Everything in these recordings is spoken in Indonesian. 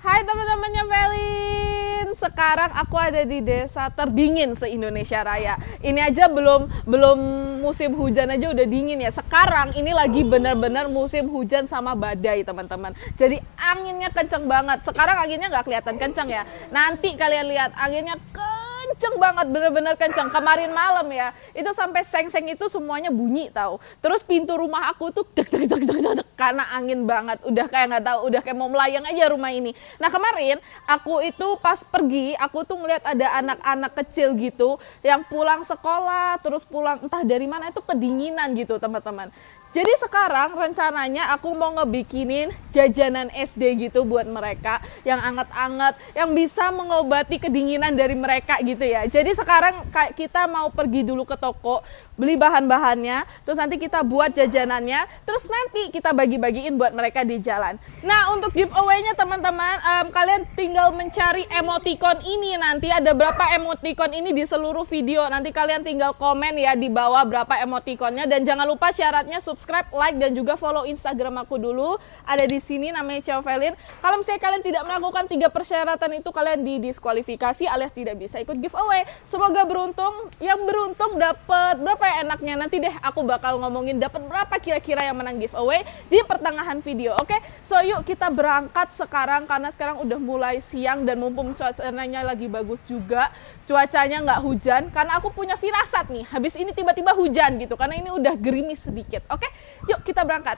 Hai teman-temannya Velin, sekarang aku ada di desa terdingin se-Indonesia Raya. Ini aja belum musim hujan aja udah dingin ya. Sekarang ini lagi benar-benar musim hujan sama badai teman-teman. Jadi anginnya kenceng banget. Sekarang anginnya nggak kelihatan kenceng ya. Nanti kalian lihat anginnya kenceng banget, bener-bener kenceng. Kemarin malam ya, itu sampai seng-seng itu semuanya bunyi tahu. Terus pintu rumah aku tuh deg deg deg deg deg karena angin banget. Udah kayak nggak tahu, udah kayak mau melayang aja rumah ini. Nah kemarin aku itu pas pergi, aku tuh ngeliat ada anak-anak kecil gitu yang pulang sekolah, terus pulang entah dari mana itu kedinginan gitu teman-teman. Jadi sekarang rencananya aku mau ngebikinin jajanan SD gitu buat mereka yang anget-anget, yang bisa mengobati kedinginan dari mereka gitu ya. Jadi sekarang kita mau pergi dulu ke toko, beli bahan-bahannya, terus nanti kita buat jajanannya, terus nanti kita bagi-bagiin buat mereka di jalan. Nah untuk giveaway-nya teman-teman, kalian tinggal mencari emoticon ini, nanti ada berapa emoticon ini di seluruh video. Nanti kalian tinggal komen ya di bawah berapa emoticonnya, dan jangan lupa syaratnya subscribe, like, dan juga follow Instagram aku dulu. Ada di sini namanya Ciao Velin. Kalau misalnya kalian tidak melakukan 3 persyaratan itu, kalian didiskualifikasi alias tidak bisa ikut giveaway. Semoga beruntung, yang beruntung dapat berapa ya enaknya. Nanti deh aku bakal ngomongin dapat berapa kira-kira yang menang giveaway di pertengahan video. Oke, so yuk kita berangkat sekarang karena sekarang udah mulai siang dan mumpung cuacanya lagi bagus juga, cuacanya nggak hujan, karena aku punya firasat nih habis ini tiba-tiba hujan gitu karena ini udah gerimis sedikit. Oke, yuk kita berangkat.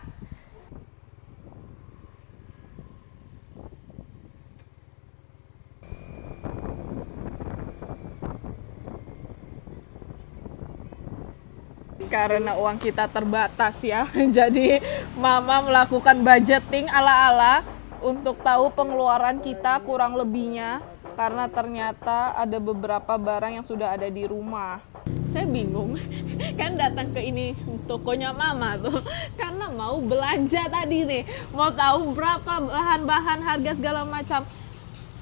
Karena uang kita terbatas ya, jadi mama melakukan budgeting ala-ala untuk tahu pengeluaran kita kurang lebihnya, karena ternyata ada beberapa barang yang sudah ada di rumah. Saya bingung kan datang ke ini tokonya mama tuh karena mau belanja tadi nih, mau tahu berapa bahan-bahan harga segala macam.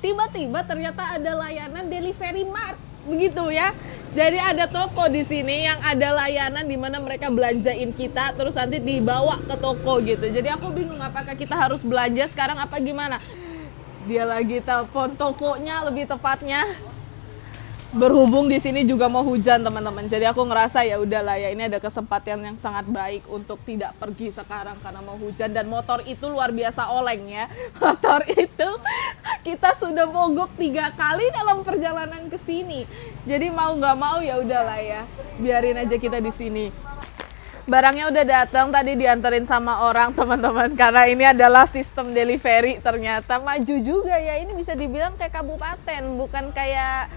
Tiba-tiba ternyata ada layanan delivery mart begitu ya. Jadi ada toko di sini yang ada layanan di mana mereka belanjain kita terus nanti dibawa ke toko gitu. Jadi aku bingung apakah kita harus belanja sekarang apa gimana. Dia lagi telepon tokonya lebih tepatnya. Berhubung di sini juga mau hujan teman-teman, jadi aku ngerasa ya udahlah ya, ini ada kesempatan yang sangat baik untuk tidak pergi sekarang karena mau hujan. Dan motor itu luar biasa oleng ya, motor itu kita sudah mogok 3 kali dalam perjalanan ke sini. Jadi mau nggak mau ya udahlah ya, biarin aja kita di sini. Barangnya udah datang, tadi dianterin sama orang teman-teman, karena ini adalah sistem delivery. Ternyata maju juga ya, ini bisa dibilang kayak kabupaten, bukan kayak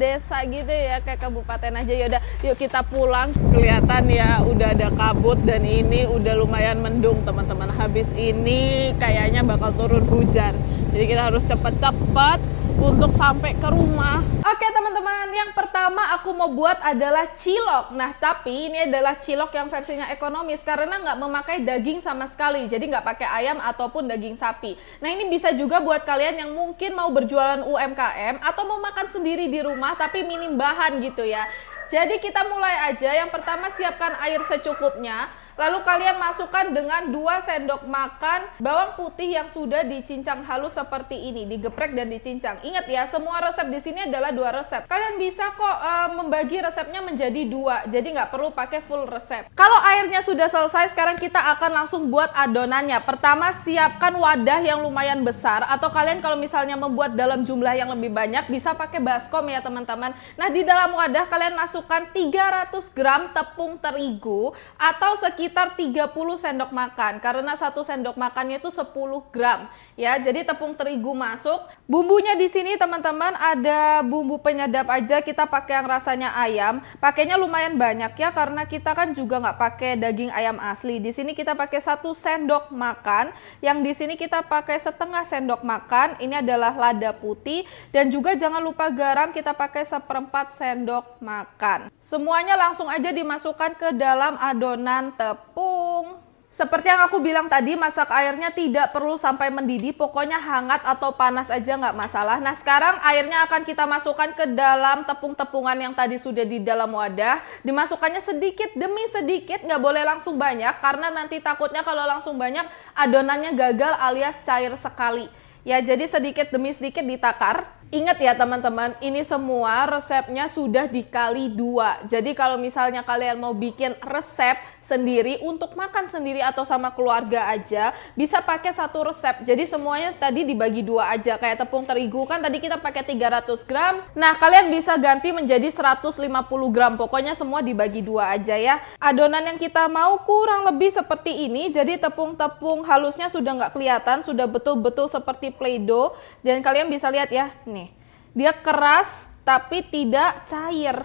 desa gitu ya, kayak kabupaten aja. Yaudah yuk kita pulang. Kelihatan ya udah ada kabut dan ini udah lumayan mendung teman-teman. Habis ini kayaknya bakal turun hujan, jadi kita harus cepet-cepet untuk sampai ke rumah. Oke teman-teman, yang pertama aku mau buat adalah cilok. Nah tapi ini adalah cilok yang versinya ekonomis karena nggak memakai daging sama sekali, jadi nggak pakai ayam ataupun daging sapi. Nah ini bisa juga buat kalian yang mungkin mau berjualan UMKM atau mau makan sendiri di rumah tapi minim bahan gitu ya. Jadi kita mulai aja. Yang pertama siapkan air secukupnya. Lalu kalian masukkan dengan 2 sendok makan bawang putih yang sudah dicincang halus seperti ini, digeprek dan dicincang. Ingat ya, semua resep di sini adalah 2 resep. Kalian bisa kok membagi resepnya menjadi 2, jadi nggak perlu pakai full resep. Kalau airnya sudah selesai, sekarang kita akan langsung buat adonannya. Pertama siapkan wadah yang lumayan besar, atau kalian kalau misalnya membuat dalam jumlah yang lebih banyak bisa pakai baskom ya teman-teman. Nah di dalam wadah kalian masukkan 300 gram tepung terigu atau sekitar 30 sendok makan, karena 1 sendok makannya itu 10 gram ya. Jadi tepung terigu masuk. Bumbunya di sini teman-teman ada bumbu penyedap aja, kita pakai yang rasanya ayam. Pakainya lumayan banyak ya karena kita kan juga nggak pakai daging ayam asli. Di sini kita pakai 1 sendok makan, yang di sini kita pakai setengah sendok makan. Ini adalah lada putih, dan juga jangan lupa garam, kita pakai 1/4 sendok makan. Semuanya langsung aja dimasukkan ke dalam adonan tepung. Seperti yang aku bilang tadi, masak airnya tidak perlu sampai mendidih, pokoknya hangat atau panas aja nggak masalah. Nah sekarang airnya akan kita masukkan ke dalam tepung-tepungan yang tadi sudah di dalam wadah. Dimasukkannya sedikit demi sedikit, nggak boleh langsung banyak, karena nanti takutnya kalau langsung banyak adonannya gagal alias cair sekali. Ya, jadi sedikit demi sedikit ditakar. Ingat ya teman-teman, ini semua resepnya sudah dikali 2. Jadi kalau misalnya kalian mau bikin resep sendiri untuk makan sendiri atau sama keluarga aja, bisa pakai 1 resep. Jadi semuanya tadi dibagi 2 aja. Kayak tepung terigu kan tadi kita pakai 300 gram. Nah, kalian bisa ganti menjadi 150 gram. Pokoknya semua dibagi 2 aja ya. Adonan yang kita mau kurang lebih seperti ini. Jadi tepung-tepung halusnya sudah nggak kelihatan, sudah betul-betul seperti Play-Doh. Dan kalian bisa lihat ya, nih. Dia keras tapi tidak cair.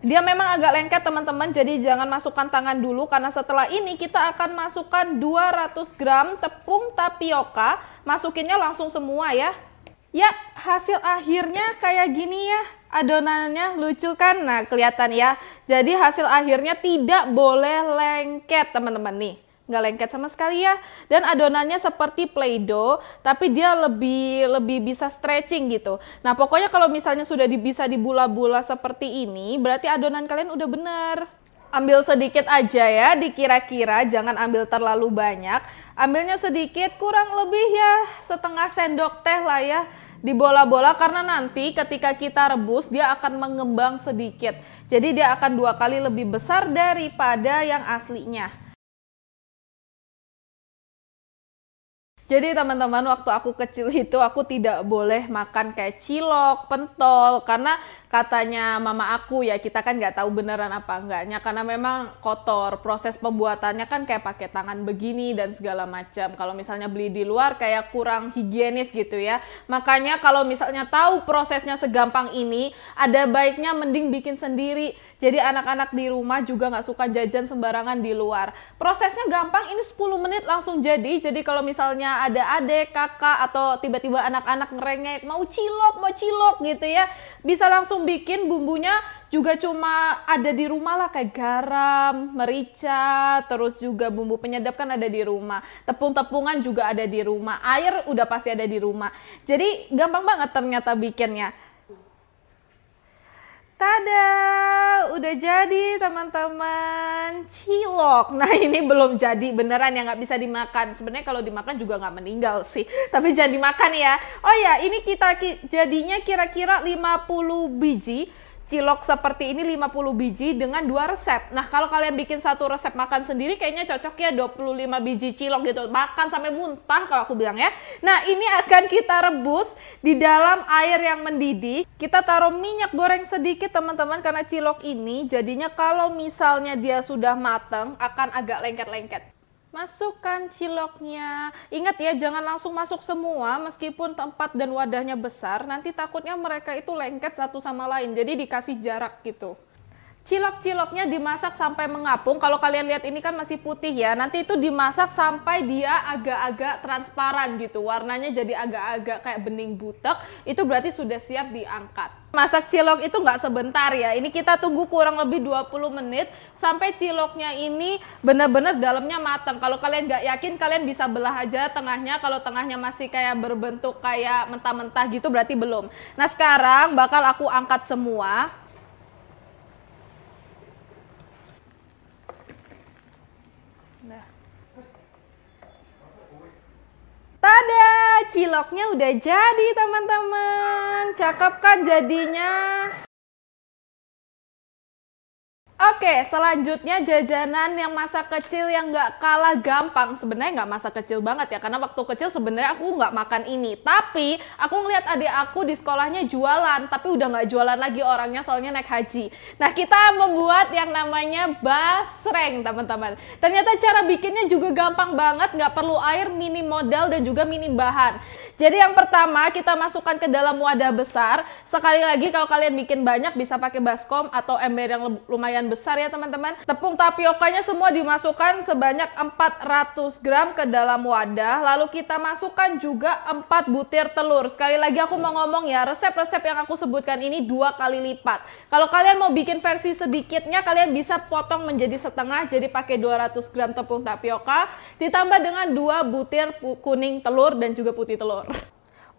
Dia memang agak lengket teman-teman, jadi jangan masukkan tangan dulu karena setelah ini kita akan masukkan 200 gram tepung tapioka. Masukinnya langsung semua ya. Ya, hasil akhirnya kayak gini ya. Adonannya lucu kan? Nah, kelihatan ya. Jadi hasil akhirnya tidak boleh lengket teman-teman nih. Nggak lengket sama sekali ya. Dan adonannya seperti Play-Doh, tapi dia lebih bisa stretching gitu. Nah, pokoknya kalau misalnya sudah bisa dibula-bula seperti ini, berarti adonan kalian udah bener. Ambil sedikit aja ya, dikira-kira, jangan ambil terlalu banyak. Ambilnya sedikit, kurang lebih ya setengah sendok teh lah ya. Dibola-bola karena nanti ketika kita rebus dia akan mengembang sedikit. Jadi dia akan 2 kali lebih besar daripada yang aslinya. Jadi teman-teman, waktu aku kecil itu aku tidak boleh makan kayak cilok, pentol, karena katanya mama aku ya, kita kan nggak tahu beneran apa enggaknya, karena memang kotor, proses pembuatannya kan kayak pakai tangan begini dan segala macam. Kalau misalnya beli di luar kayak kurang higienis gitu ya. Makanya kalau misalnya tahu prosesnya segampang ini, ada baiknya mending bikin sendiri. Jadi anak-anak di rumah juga nggak suka jajan sembarangan di luar. Prosesnya gampang, ini 10 menit langsung jadi. Jadi kalau misalnya ada adik, kakak, atau tiba-tiba anak-anak ngerengek, mau cilok gitu ya, bisa langsung bikin. Bumbunya juga cuma ada di rumah lah, kayak garam, merica, terus juga bumbu penyedap kan ada di rumah. Tepung-tepungan juga ada di rumah. Air udah pasti ada di rumah. Jadi gampang banget ternyata bikinnya. Tada, udah jadi teman-teman, cilok. Nah, ini belum jadi beneran ya, nggak bisa dimakan. Sebenarnya kalau dimakan juga nggak meninggal sih, tapi jangan dimakan ya. Oh ya, ini kita jadinya kira-kira 50 biji. Cilok seperti ini 50 biji dengan 2 resep. Nah, kalau kalian bikin 1 resep makan sendiri kayaknya cocok ya 25 biji cilok gitu. Makan sampai muntah kalau aku bilang ya. Nah, ini akan kita rebus di dalam air yang mendidih. Kita taruh minyak goreng sedikit teman-teman, karena cilok ini jadinya kalau misalnya dia sudah matang akan agak lengket-lengket. Masukkan ciloknya. Ingat ya, jangan langsung masuk semua meskipun tempat dan wadahnya besar. Nanti takutnya mereka itu lengket satu sama lain. Jadi dikasih jarak gitu. Cilok-ciloknya dimasak sampai mengapung. Kalau kalian lihat ini kan masih putih ya. Nanti itu dimasak sampai dia agak-agak transparan gitu. Warnanya jadi agak-agak kayak bening butek. Itu berarti sudah siap diangkat. Masak cilok itu nggak sebentar ya. Ini kita tunggu kurang lebih 20 menit sampai ciloknya ini benar-benar dalamnya matang. Kalau kalian nggak yakin, kalian bisa belah aja tengahnya. Kalau tengahnya masih kayak berbentuk kayak mentah-mentah gitu berarti belum. Nah, sekarang bakal aku angkat semua. Tada, ciloknya udah jadi teman-teman. Cakep kan jadinya? Oke, selanjutnya jajanan yang masa kecil yang nggak kalah gampang. Sebenarnya nggak masa kecil banget ya, karena waktu kecil sebenarnya aku nggak makan ini. Tapi aku ngeliat adik aku di sekolahnya jualan, tapi udah nggak jualan lagi orangnya soalnya naik haji. Nah, kita membuat yang namanya basreng teman-teman. Ternyata cara bikinnya juga gampang banget, nggak perlu air, minim modal dan juga minim bahan. Jadi yang pertama kita masukkan ke dalam wadah besar. Sekali lagi kalau kalian bikin banyak bisa pakai baskom atau ember yang lumayan besar ya teman-teman. Tepung tapiokanya semua dimasukkan sebanyak 400 gram ke dalam wadah. Lalu kita masukkan juga 4 butir telur. Sekali lagi aku mau ngomong ya, resep-resep yang aku sebutkan ini 2 kali lipat. Kalau kalian mau bikin versi sedikitnya, kalian bisa potong menjadi setengah. Jadi pakai 200 gram tepung tapioka ditambah dengan 2 butir kuning telur dan juga putih telur.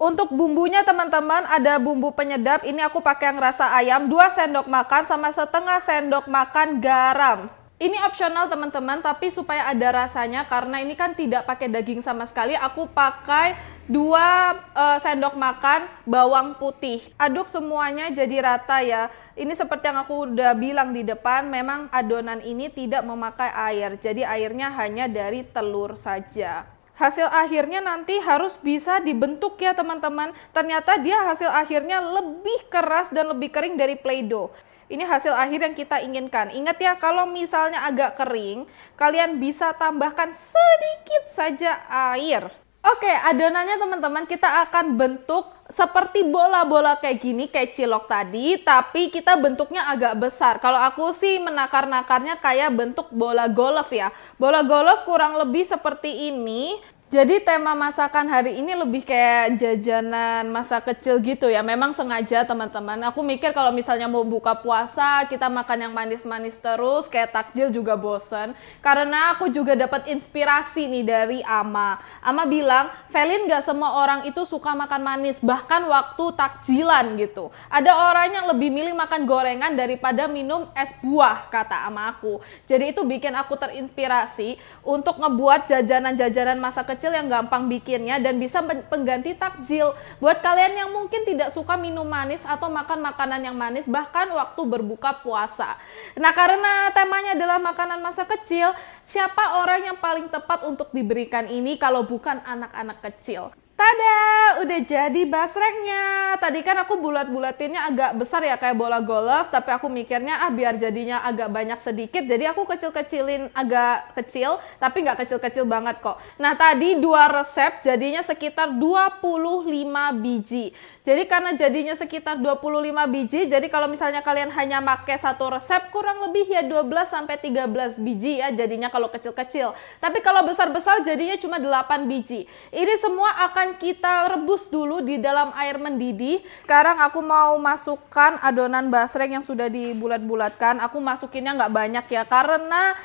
Untuk bumbunya teman-teman ada bumbu penyedap, ini aku pakai yang rasa ayam 2 sendok makan sama setengah sendok makan garam. Ini opsional teman-teman, tapi supaya ada rasanya karena ini kan tidak pakai daging sama sekali, aku pakai 2 sendok makan bawang putih. Aduk semuanya jadi rata ya. Ini seperti yang aku udah bilang di depan, memang adonan ini tidak memakai air. Jadi airnya hanya dari telur saja. Hasil akhirnya nanti harus bisa dibentuk ya teman-teman. Ternyata dia hasil akhirnya lebih keras dan lebih kering dari Play-Doh. Ini hasil akhir yang kita inginkan. Ingat ya, kalau misalnya agak kering, kalian bisa tambahkan sedikit saja air. Oke, adonannya teman-teman kita akan bentuk seperti bola-bola kayak gini, kayak cilok tadi, tapi kita bentuknya agak besar. Kalau aku sih menakar-nakarnya kayak bentuk bola golf ya. Bola golf kurang lebih seperti ini. Jadi tema masakan hari ini lebih kayak jajanan masa kecil gitu ya. Memang sengaja teman-teman. Aku mikir kalau misalnya mau buka puasa, kita makan yang manis-manis terus, kayak takjil juga bosen. Karena aku juga dapat inspirasi nih dari Ama. Ama bilang, Velin gak semua orang itu suka makan manis, bahkan waktu takjilan gitu. Ada orang yang lebih milih makan gorengan daripada minum es buah, kata Ama aku. Jadi itu bikin aku terinspirasi untuk ngebuat jajanan-jajanan masa kecil yang gampang bikinnya dan bisa pengganti takjil buat kalian yang mungkin tidak suka minum manis atau makan makanan yang manis bahkan waktu berbuka puasa. Nah, karena temanya adalah makanan masa kecil, siapa orang yang paling tepat untuk diberikan ini kalau bukan anak-anak kecil? Tada, udah jadi basreknya. Tadi kan aku bulat-bulatinnya agak besar ya kayak bola golf, tapi aku mikirnya biar jadinya agak banyak sedikit, jadi aku kecil-kecilin agak kecil, tapi nggak kecil-kecil banget kok. Nah, tadi 2 resep jadinya sekitar 25 biji. Jadi karena jadinya sekitar 25 biji, jadi kalau misalnya kalian hanya pakai 1 resep, kurang lebih ya 12-13 biji ya jadinya kalau kecil-kecil. Tapi kalau besar-besar jadinya cuma 8 biji. Ini semua akan kita rebus dulu di dalam air mendidih. Sekarang aku mau masukkan adonan basreng yang sudah dibulat-bulatkan. Aku masukinnya nggak banyak ya, karena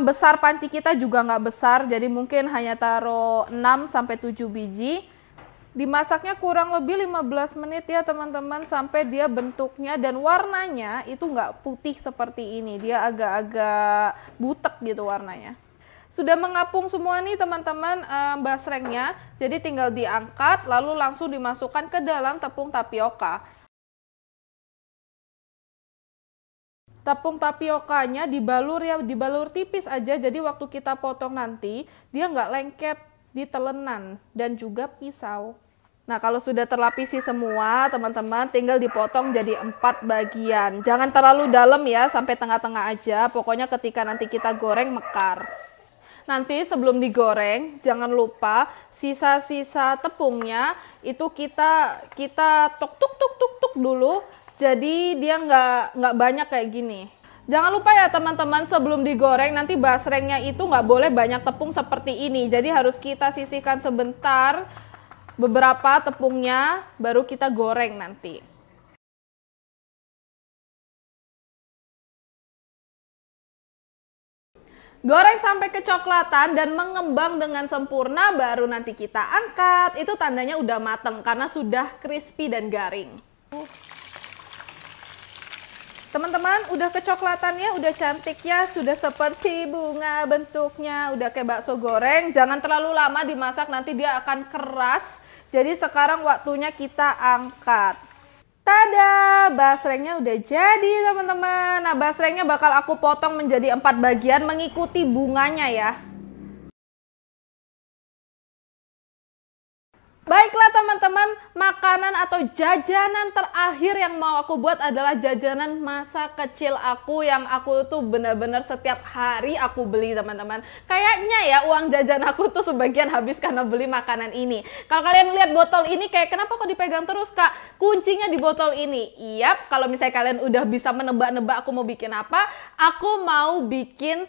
besar panci kita juga nggak besar, jadi mungkin hanya taruh 6-7 biji. Dimasaknya kurang lebih 15 menit ya teman-teman, sampai dia bentuknya dan warnanya itu nggak putih seperti ini, dia agak-agak butek gitu warnanya. Sudah mengapung semua nih teman-teman basrengnya, jadi tinggal diangkat lalu langsung dimasukkan ke dalam tepung tapioka. Tepung tapiokanya dibalur ya, dibalur tipis aja, jadi waktu kita potong nanti dia nggak lengket di telenan dan juga pisau. Nah, kalau sudah terlapisi semua, teman-teman tinggal dipotong jadi 4 bagian. Jangan terlalu dalam ya, sampai tengah-tengah aja. Pokoknya ketika nanti kita goreng mekar. Nanti sebelum digoreng, jangan lupa sisa-sisa tepungnya itu kita tuk dulu. Jadi dia nggak banyak kayak gini. Jangan lupa ya teman-teman, sebelum digoreng nanti basrengnya itu nggak boleh banyak tepung seperti ini. Jadi harus kita sisihkan sebentar beberapa tepungnya, baru kita goreng nanti. Goreng sampai kecoklatan dan mengembang dengan sempurna, baru nanti kita angkat. Itu tandanya udah mateng karena sudah crispy dan garing. Teman-teman, udah kecoklatannya, udah cantik ya, sudah seperti bunga bentuknya, udah kayak bakso goreng. Jangan terlalu lama dimasak, nanti dia akan keras. Jadi sekarang waktunya kita angkat. Tada, basrengnya udah jadi teman-teman. Nah, basrengnya bakal aku potong menjadi 4 bagian mengikuti bunganya ya. Baiklah teman-teman, makanan atau jajanan terakhir yang mau aku buat adalah jajanan masa kecil aku yang aku tuh benar-benar setiap hari aku beli teman-teman. Kayaknya ya uang jajan aku tuh sebagian habis karena beli makanan ini. Kalau kalian lihat botol ini kayak kenapa kok dipegang terus kak? Kuncinya di botol ini. Iyap, kalau misalnya kalian udah bisa menebak-nebak aku mau bikin apa, aku mau bikin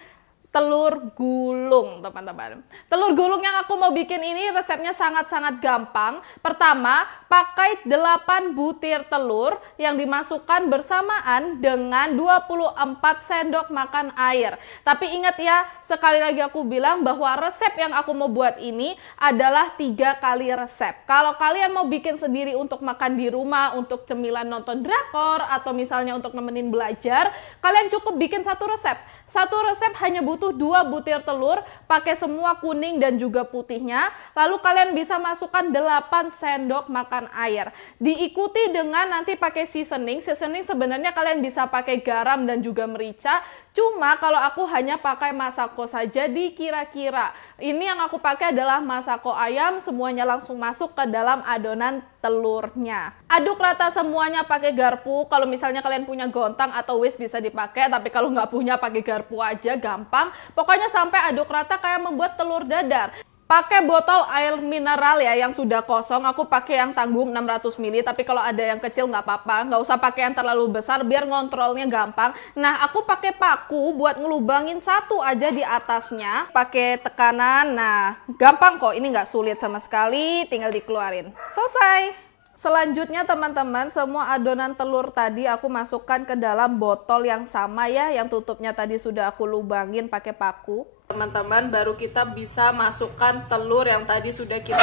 telur gulung teman-teman. Telur gulung yang aku mau bikin ini resepnya sangat-sangat gampang. Pertama, pakai 8 butir telur yang dimasukkan bersamaan dengan 24 sendok makan air. Tapi ingat ya, sekali lagi aku bilang bahwa resep yang aku mau buat ini adalah 3 kali resep. Kalau kalian mau bikin sendiri untuk makan di rumah, untuk cemilan nonton drakor, atau misalnya untuk nemenin belajar, kalian cukup bikin 1 resep. 1 resep hanya butuh butuh 2 butir telur, pakai semua kuning dan juga putihnya. Lalu kalian bisa masukkan 8 sendok makan air. Diikuti dengan nanti pakai seasoning. Seasoning sebenarnya kalian bisa pakai garam dan juga merica. Cuma kalau aku hanya pakai masako saja dikira-kira. Ini yang aku pakai adalah masako ayam, semuanya langsung masuk ke dalam adonan telurnya. Aduk rata semuanya pakai garpu. Kalau misalnya kalian punya gontang atau whisk bisa dipakai, tapi kalau nggak punya pakai garpu aja, gampang. Pokoknya sampai aduk rata kayak membuat telur dadar. Pakai botol air mineral ya yang sudah kosong. Aku pakai yang tanggung 600 ml, tapi kalau ada yang kecil nggak apa-apa. Nggak usah pakai yang terlalu besar biar ngontrolnya gampang. Nah, aku pakai paku buat ngelubangin satu aja di atasnya. Pakai tekanan, nah gampang kok. Ini nggak sulit sama sekali, tinggal dikeluarin. Selesai! Selanjutnya teman-teman, semua adonan telur tadi aku masukkan ke dalam botol yang sama ya, yang tutupnya tadi sudah aku lubangin pakai paku. Teman-teman, baru kita bisa masukkan telur yang tadi sudah kita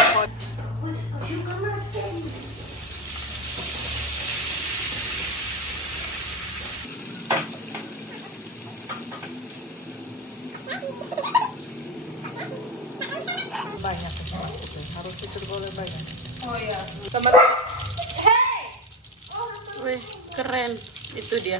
banyak harus itu boleh banyak. Oh iya, teman-teman. Wih, keren. Itu dia.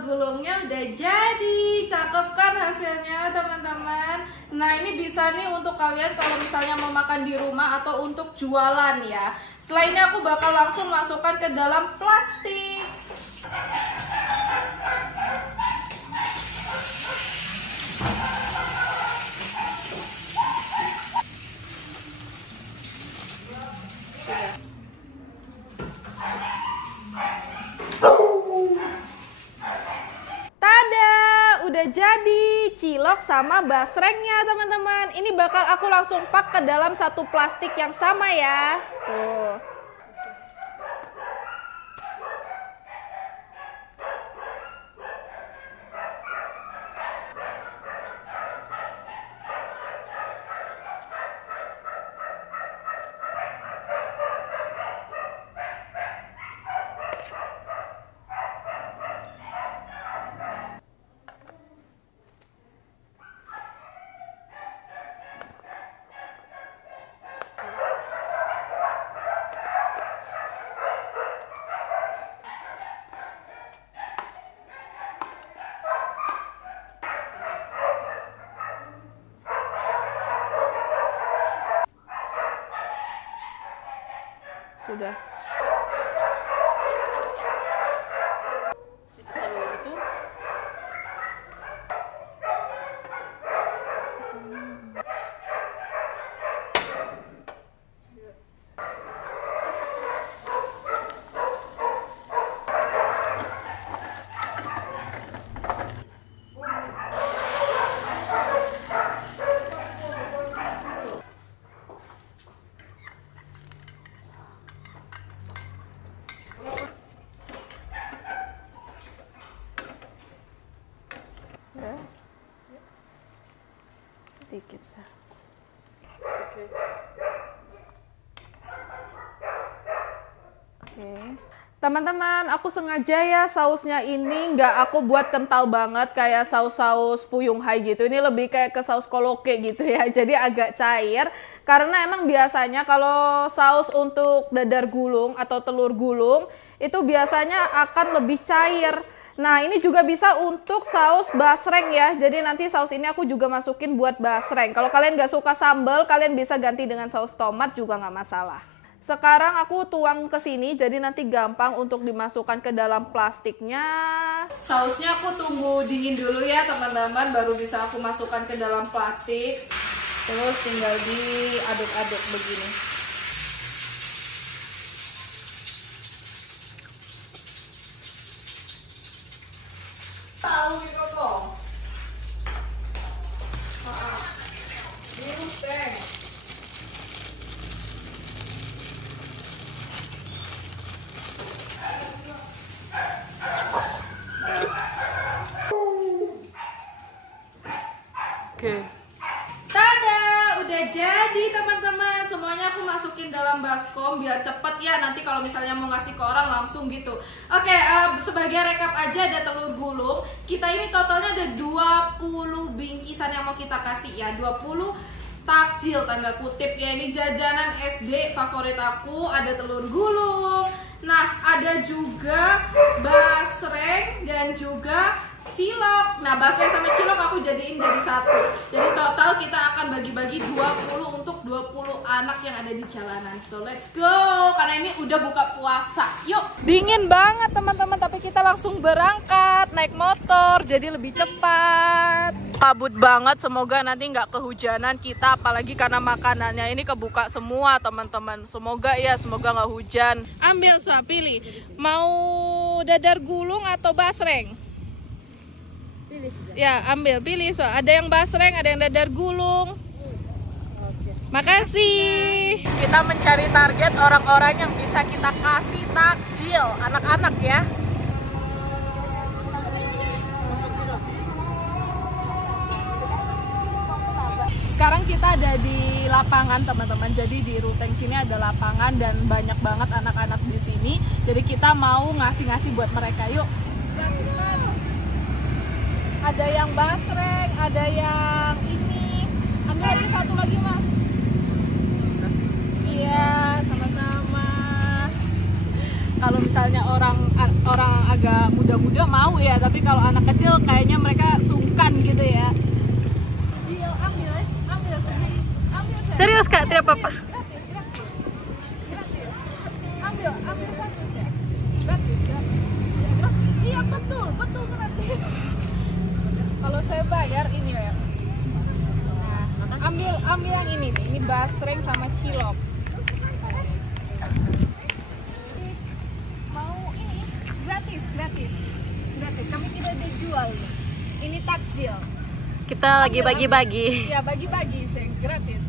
Gulungnya udah jadi, cakep kan hasilnya teman-teman. Nah ini bisa nih untuk kalian kalau misalnya mau makan di rumah atau untuk jualan ya. Setelah ini aku bakal langsung masukkan ke dalam plastik. Udah jadi cilok sama basrengnya teman-teman. Ini bakal aku langsung pak ke dalam satu plastik yang sama ya. Tuh. Sudah. Kalau itu Sedikit sah. Oke. Teman-teman, aku sengaja ya sausnya ini nggak aku buat kental banget kayak saus-saus fuyung hai gitu. Ini lebih kayak ke saus koloke gitu ya. Jadi agak cair. Karena emang biasanya kalau saus untuk dadar gulung atau telur gulung itu biasanya akan lebih cair. Nah, ini juga bisa untuk saus basreng ya. Jadi nanti saus ini aku juga masukin buat basreng. Kalau kalian nggak suka sambal, kalian bisa ganti dengan saus tomat juga nggak masalah. Sekarang aku tuang ke sini, jadi nanti gampang untuk dimasukkan ke dalam plastiknya. Sausnya aku tunggu dingin dulu ya teman-teman, baru bisa aku masukkan ke dalam plastik. Terus tinggal diaduk-aduk begini. Tahu gitu kok. Biru teh. Oke. Tada, udah jadi teman-teman. Semuanya aku masukin dalam baskom biar cepet ya. Nanti kalau misalnya mau ngasih ke orang langsung gitu. Oke, sebagai rekap aja ada telur gulung. Kita ini totalnya ada 20 bingkisan yang mau kita kasih ya. 20 takjil tanda kutip ya. Ini jajanan SD favorit aku. Ada telur gulung. Nah, ada juga basreng dan juga cilok. Nah, basreng sama cilok aku jadiin jadi satu. Jadi total kita akan bagi-bagi 20 untuk 20 anak yang ada di jalanan. So let's go. Karena ini udah buka puasa. Yuk. Dingin banget teman-teman, tapi kita langsung berangkat naik motor. Jadi lebih cepat. Kabut banget, semoga nanti nggak kehujanan kita, apalagi karena makanannya ini kebuka semua teman-teman. Semoga ya, semoga nggak hujan. Ambil Soa, pilih. Mau dadar gulung atau basreng? Ya, ambil, pilih Soa. Ada yang basreng, ada yang dadar gulung. Makasih. Kita mencari target orang-orang yang bisa kita kasih takjil, anak-anak ya. Sekarang kita ada di lapangan teman-teman. Jadi di Ruteng sini ada lapangan dan banyak banget anak-anak di sini. Jadi kita mau ngasih-ngasih buat mereka. Yuk. Ada yang basreng, ada yang ini. Ambil lagi satu lagi mas. Iya, sama-sama. Kalau misalnya orang agak muda-muda mau ya, tapi kalau anak kecil kayaknya mereka sungkan gitu ya. Serius Kak, tidak apa-apa. Ambil satu ya. Gratis. Iya betul gratis. Kalau saya bayar ini ya. Nah, ambil yang ini nih. Ini basreng sama cilok. Mau ini gratis. Kami tidak dijual nih. Ini takjil. Kita lagi bagi-bagi. Ya bagi-bagi, saya gratis.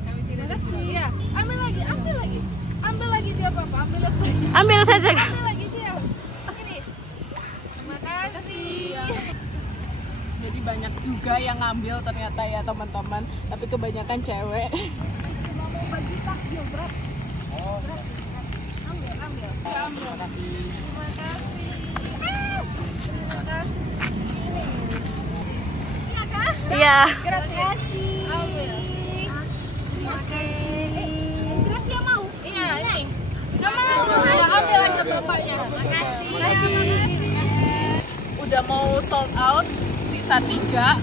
Iya, ambil lagi dia Papa, ambil lagi. Ambil saja. Ambil lagi dia. Ini. Terima kasih. Jadi banyak juga yang ngambil ternyata ya teman-teman, tapi kebanyakan cewek. Cuma mau bagi takjil, berat. Ambil. Ya, ambil. Terima kasih. Iya. Gratis. Ambil. Terus yang mau? Iya, ini. Gak mau. Ambil aja bapaknya. Makasih. Udah mau sold out, sisa 3.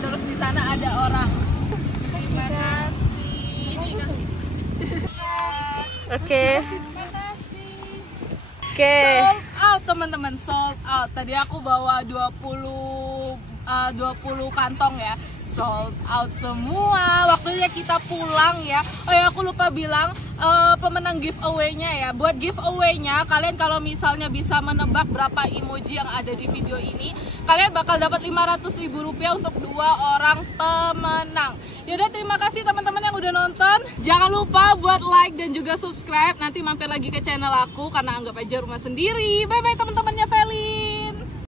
Terus di sana ada orang. Terima kasih. Oke. Sold out teman-teman, sold out. Tadi aku bawa 20 kantong ya. Sold out semua. Waktunya kita pulang ya. Oh ya, aku lupa bilang pemenang giveaway-nya ya. Buat giveaway-nya, kalian kalau misalnya bisa menebak berapa emoji yang ada di video ini, kalian bakal dapat Rp500.000 untuk 2 orang pemenang. Yaudah, terima kasih teman-teman yang udah nonton. Jangan lupa buat like dan juga subscribe. Nanti mampir lagi ke channel aku karena anggap aja rumah sendiri. Bye-bye teman-temannya Feli.